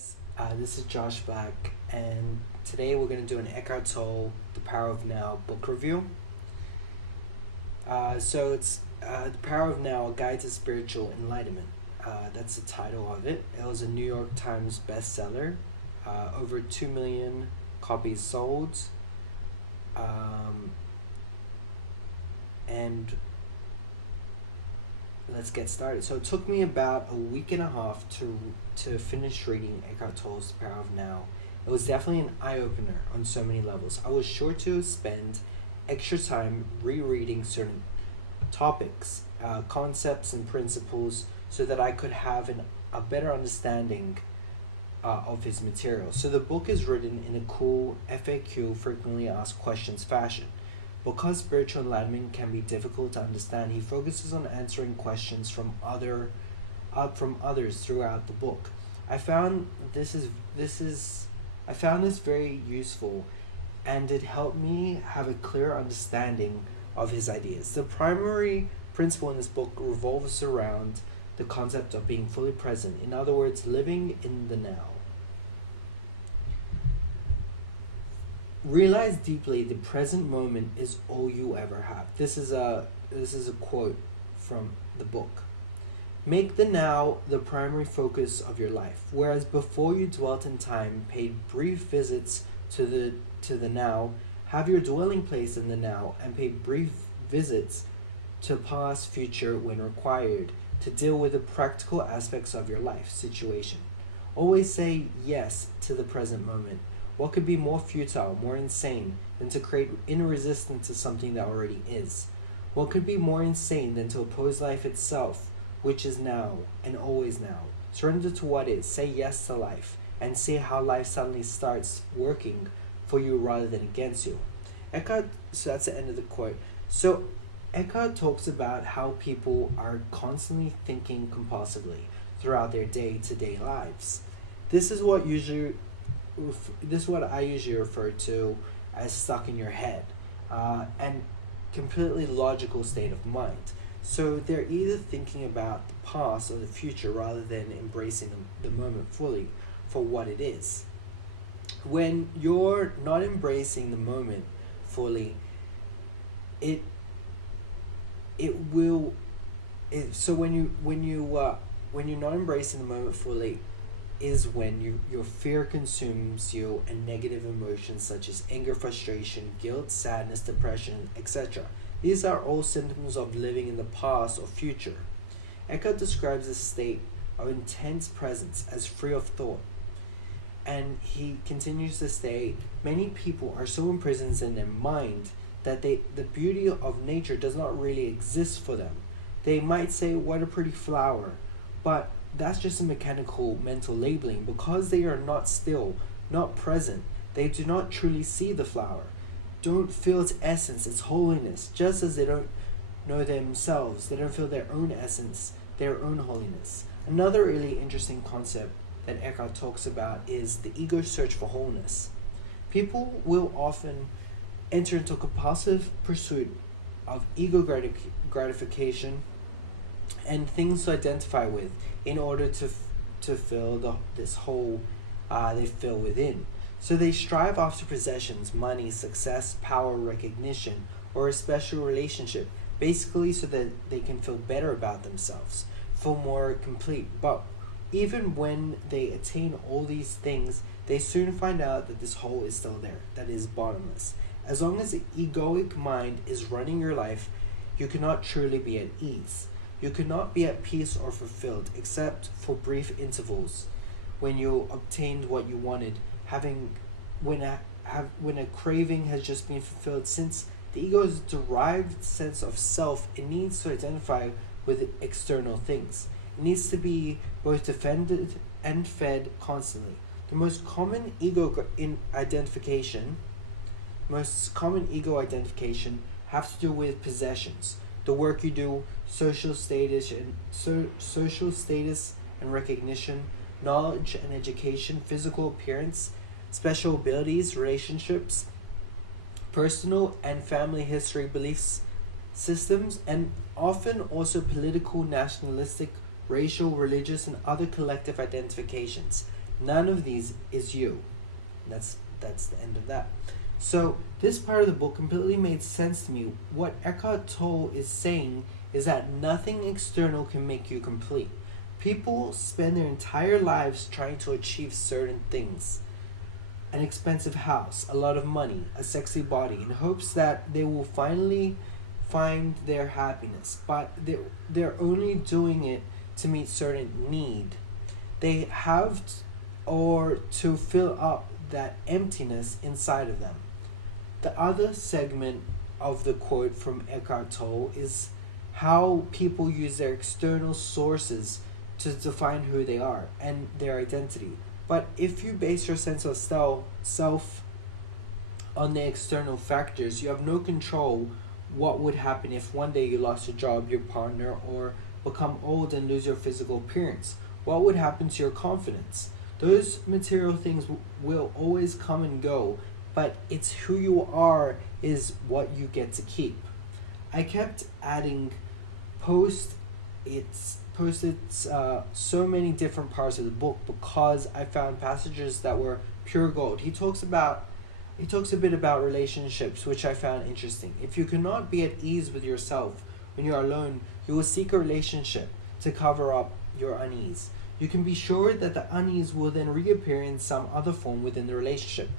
guys, this is Josh Black, and today we're going to do an Eckhart Tolle, The Power of Now book review. It's The Power of Now, A Guide to Spiritual Enlightenment. That's the title of it. It was a New York Times bestseller, over 2 million copies sold, and let's get started. So it took me about a week and a half to finish reading Eckhart Tolle's The Power of Now. It was definitely an eye-opener on so many levels. I was sure to spend extra time rereading certain topics, concepts and principles, so that I could have a better understanding of his material. So the book is written in a cool FAQ, frequently asked questions fashion. Because spiritual enlightenment can be difficult to understand, he focuses on answering questions from others throughout the book. I found this very useful, and it helped me have a clear understanding of his ideas. The primary principle in this book revolves around the concept of being fully present. In other words, living in the now. Realize deeply the present moment is all you ever have. This is a quote from the book. Make the now the primary focus of your life. Whereas before you dwelt in time, paid brief visits to the now, have your dwelling place in the now, and pay brief visits to past, future when required, to deal with the practical aspects of your life situation. Always say yes to the present moment. What could be more futile, more insane, than to create inner resistance to something that already is? What could be more insane than to oppose life itself, which is now and always now? Surrender to what is, say yes to life, and see how life suddenly starts working for you rather than against you. So that's the end of the quote. So Eckhart talks about how people are constantly thinking compulsively throughout their day-to-day lives. This is what I usually refer to as stuck in your head, and completely logical state of mind. So they're either thinking about the past or the future rather than embracing the moment fully for what it is. When you're not embracing the moment fully, when you're not embracing the moment fully, is when your fear consumes you, and negative emotions such as anger, frustration, guilt, sadness, depression, etc. These are all symptoms of living in the past or future. Eckhart describes this state of intense presence as free of thought. And he continues to state, many people are so imprisoned in their mind that the beauty of nature does not really exist for them. They might say, what a pretty flower, but that's just a mechanical mental labeling. Because they are not still, not present, they do not truly see the flower, don't feel its essence, its holiness, just as they don't know themselves, they don't feel their own essence, their own holiness. Another really interesting concept that Eckhart talks about is the ego's search for wholeness. People will often enter into a compulsive pursuit of ego gratification and things to identify with in order to fill this hole they feel within. So they strive after possessions, money, success, power, recognition, or a special relationship, basically so that they can feel better about themselves, feel more complete. But even when they attain all these things, they soon find out that this hole is still there, that is bottomless. As long as the egoic mind is running your life, you cannot truly be at ease. You cannot be at peace or fulfilled, except for brief intervals when you obtained what you wanted, when a craving has just been fulfilled. Since the ego's derived sense of self, it needs to identify with external things. It needs to be both defended and fed constantly. The most common ego identification have to do with possessions, the work you do, social status and recognition, knowledge and education, physical appearance, special abilities, relationships, personal and family history, beliefs, systems, and often also political, nationalistic, racial, religious, and other collective identifications. None of these is you. That's the end of that. So this part of the book completely made sense to me. What Eckhart Tolle is saying is that nothing external can make you complete. People spend their entire lives trying to achieve certain things. An expensive house, a lot of money, a sexy body, in hopes that they will finally find their happiness. But they're only doing it to meet certain need. They have or to fill up that emptiness inside of them. The other segment of the quote from Eckhart Tolle is how people use their external sources to define who they are and their identity. But if you base your sense of self on the external factors, you have no control what would happen if one day you lost your job, your partner, or become old and lose your physical appearance. What would happen to your confidence? Those material things will always come and go, but it's who you are is what you get to keep. I kept adding post-its so many different parts of the book because I found passages that were pure gold. He talks a bit about relationships, which I found interesting. If you cannot be at ease with yourself when you are alone, you will seek a relationship to cover up your unease. You can be sure that the unease will then reappear in some other form within the relationship,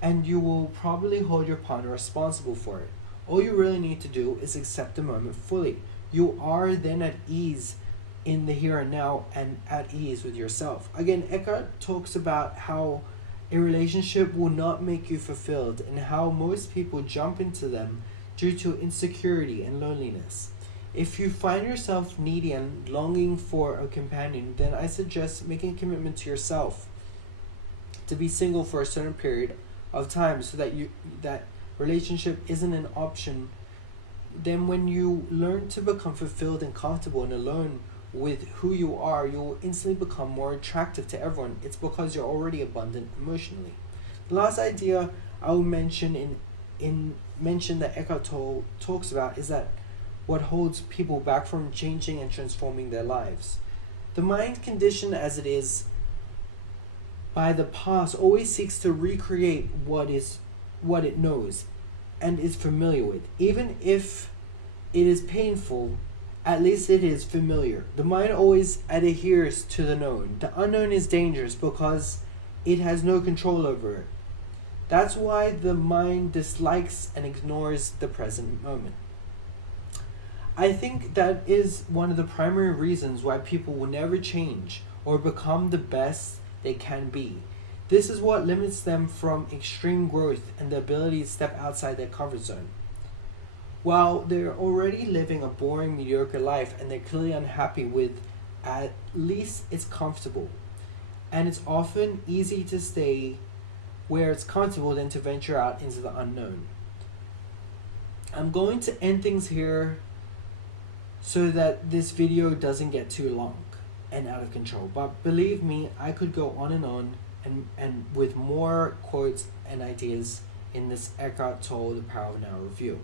and you will probably hold your partner responsible for it. All you really need to do is accept the moment fully. You are then at ease in the here and now and at ease with yourself. Again, Eckhart talks about how a relationship will not make you fulfilled and how most people jump into them due to insecurity and loneliness. If you find yourself needy and longing for a companion, then I suggest making a commitment to yourself to be single for a certain period of time so that relationship isn't an option. Then when you learn to become fulfilled and comfortable and alone with who you are, you will instantly become more attractive to everyone. It's because you're already abundant emotionally. The last idea I will mention that Eckhart Tolle talks about is that what holds people back from changing and transforming their lives. The mind, conditioned as it is by the past, always seeks to recreate what it knows and is familiar with. Even if it is painful, at least it is familiar. The mind always adheres to the known. The unknown is dangerous because it has no control over it. That's why the mind dislikes and ignores the present moment. I think that is one of the primary reasons why people will never change or become the best they can be. This is what limits them from extreme growth and the ability to step outside their comfort zone. While they're already living a boring, mediocre life and they're clearly unhappy with, at least it's comfortable. And it's often easy to stay where it's comfortable than to venture out into the unknown. I'm going to end things here so that this video doesn't get too long and out of control. But believe me, I could go on and with more quotes and ideas in this Eckhart Tolle, The Power of Now review.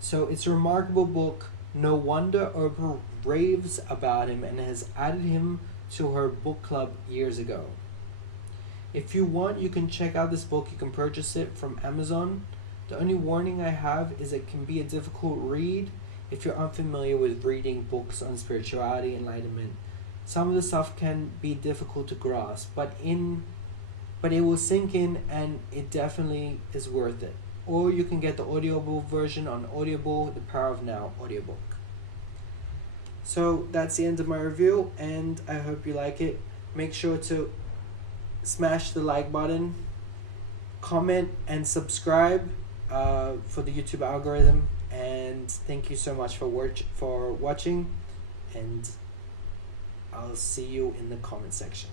So it's a remarkable book. No wonder Oprah raves about him and has added him to her book club years ago. If you want, you can check out this book. You can purchase it from Amazon. The only warning I have is it can be a difficult read if you're unfamiliar with reading books on spirituality, enlightenment. Some of the stuff can be difficult to grasp, but it will sink in and it definitely is worth it. Or you can get the audible version on Audible, The Power of Now audiobook. So that's the end of my review, and I hope you like it. Make sure to smash the like button, comment, and subscribe for the YouTube algorithm. And thank you so much for watching, and I'll see you in the comment section.